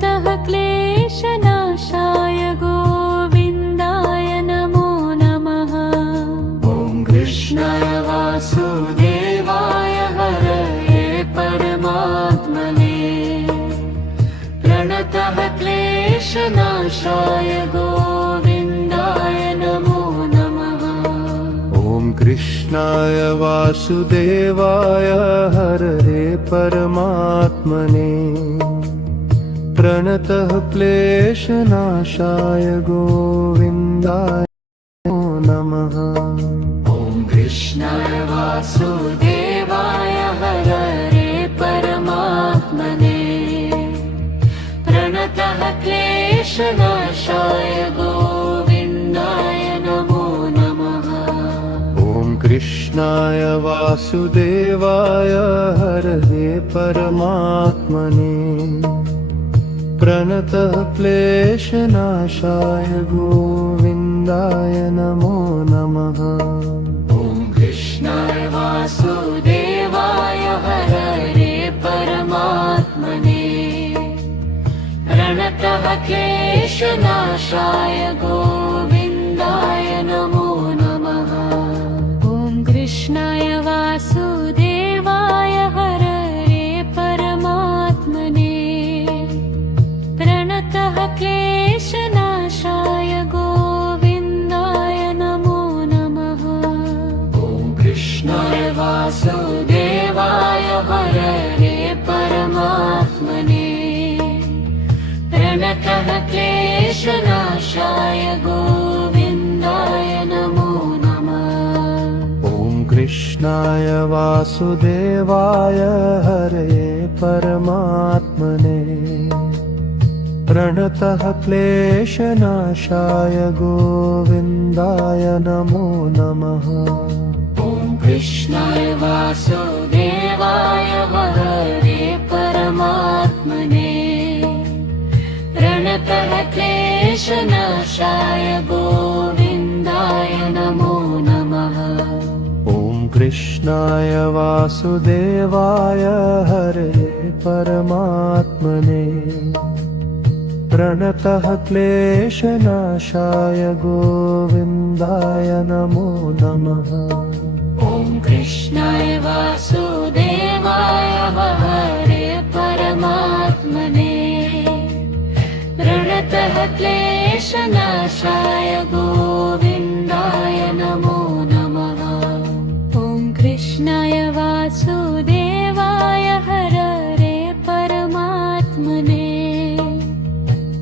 प्रणतः क्लेशनाशाय गोविन्दाय नमो नमः। ॐ कृष्णाय वासुदेवाय हरये परमात्मने प्रणतः क्लेशनाशाय गोविन्दाय नमो नमः। ॐ कृष्णाय वासुदेवाय हरये परमात्मने प्रणतः क्लेशनाशाय गोविन्दाय नमः। ॐ कृष्णाय वासुदेवाय हरये परमात्मने प्रणतः क्लेशनाशाय गोविन्दाय नमो नमः। ॐ कृष्णाय वासुदेवाय हरये परमात्मने प्रणतः क्लेशनाशाय गोविन्दाय नमो नमः। ॐ कृष्णाय वासुदेवाय हरये परमात्मने प्रणतः क्लेशनाशाय गोविन्दाय नमो नमः। ॐ कृष्णाय वासुदेवाय हरये परमात्मने प्रणतः क्लेशनाशाय गोविन्दाय नमो नमः। ॐ कृष्णाय वासुदेवाय हरये परमात्मने प्रणतः क्लेशनाशाय गोविन्दाय नमो नमः। ॐ कृष्णाय वासुदेवाय हरये परमात्मने प्रणतः क्लेशनाशाय गोविन्दाय नमो नमः। ॐ कृष्णाय वासुदेवाय हरये परमात्मने प्रणतः क्लेशनाशाय गोविन्दाय नमो नमः। ॐ कृष्णाय वासुदेवाय हरये परमात्मने प्रणतः क्लेशनाशाय गोविन्दाय नमो नमः। ॐ कृष्णाय वासुदेवाय हरये परमात्मने प्रणतः क्लेशनाशाय गोविन्दाय नमो नमः। ॐ कृष्णाय वासुदेवाय हरये परमात्मने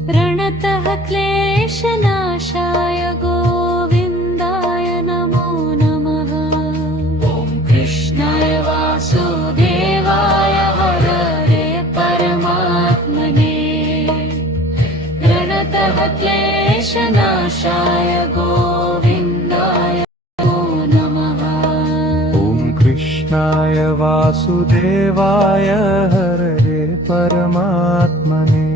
प्रणतः क्लेशनाशाय गोविन्दाय नमो नमः। ॐ कृष्णाय वासुदेवाय हरये परमात्मने प्रणतः क्लेशनाशाय गोविन्दाय नमो नमः। ॐ कृष्णाय वासुदेवाय हरये परमात्मने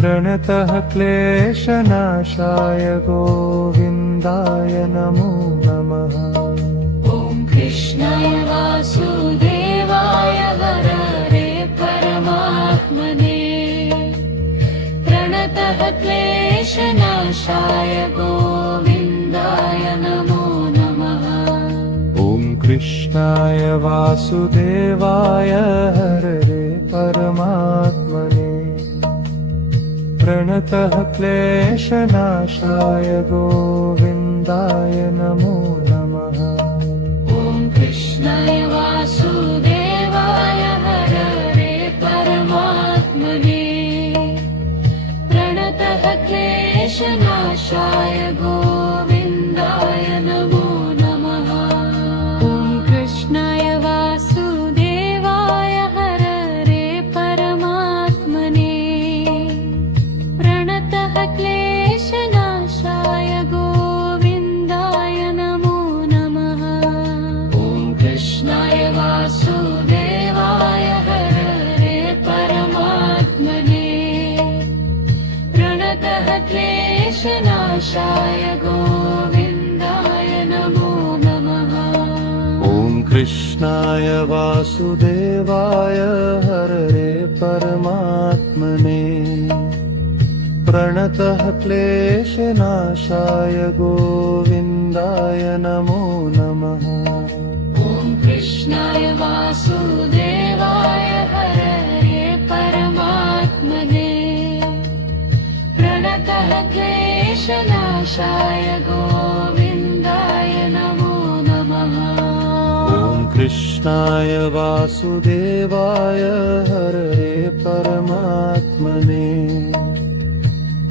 प्रणतः क्लेशनाशाय गोविन्दाय नमो नमः। ॐ कृष्णाय वासुदेवाय हरये परमात्मने प्रणतः क्लेशनाशाय गोविन्दाय नमो नमः। ॐ कृष्णाय वासुदेवाय हरये परमात्मने प्रणतः क्लेशनाशाय गोविन्दाय नमो नमः। ॐ कृष्णाय वासुदेवाय हरये परमात्मने प्रणतः क्लेशनाशाय गोविन्दाय नमो नमः। ॐ कृष्णाय वासुदेवाय हरये परमात्मने प्रणतः क्लेशनाशाय गोविन्दाय नमो नमः। ॐ कृष्णाय वासुदेवाय हरये परमात्मने प्रणतः क्लेशनाशाय गोविन्दाय नमो नमः। ॐ कृष्णाय वासुदेवाय हरये परमात्मने प्रणतः क्लेशनाशाय गोविन्दाय नमो नमः ॐ कृष्णाय वासुदेवाय हरये परमात्मने प्रणतः क्लेशनाशाय गोविन्दाय नमो नमः ॐ कृष्णाय वासुदेवाय हरये परमात्मने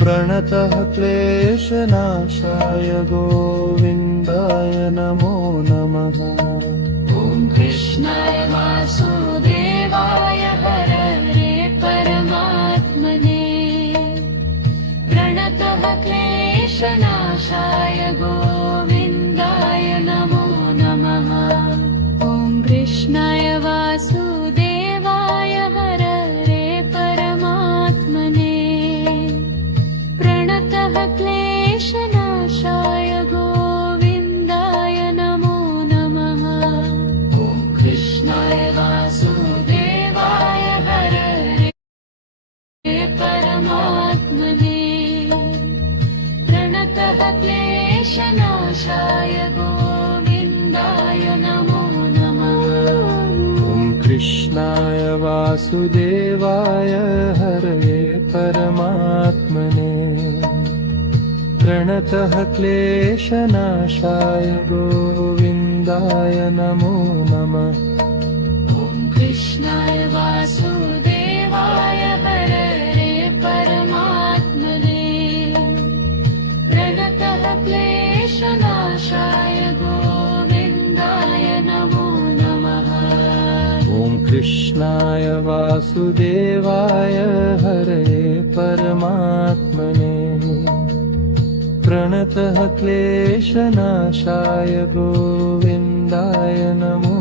प्रणतः क्लेशनाशाय गोविन्दाय नमो नमः ॐ कृष्णाय वासुदेवाय हरये परमात्मने प्रणतः क्लेशनाशाय गोविन्दाय नमो नमः ॐ कृष्णाय वासुदेवाय हरये परमात्मने प्रणतः क्लेशनाशाय गोविन्दाय नमो नमः ॐ कृष्णाय वासुदेवाय हरये परमात्मने प्रणतः क्लेशनाशाय गोविन्दाय नमो नमः ॐ कृष्णाय वासुदेवाय हरये परमात्मने प्रणतः क्लेशनाशाय गोविन्दाय नमो नमः ॐ कृष्णाय वासुदेवाय हरये परमात्मने प्रणतः क्लेशनाशाय गोविन्दाय नमो नमः ॐ कृष्णाय वासुदेवाय हरये परमात्मने प्रणतः क्लेशनाशाय गोविन्दाय नमो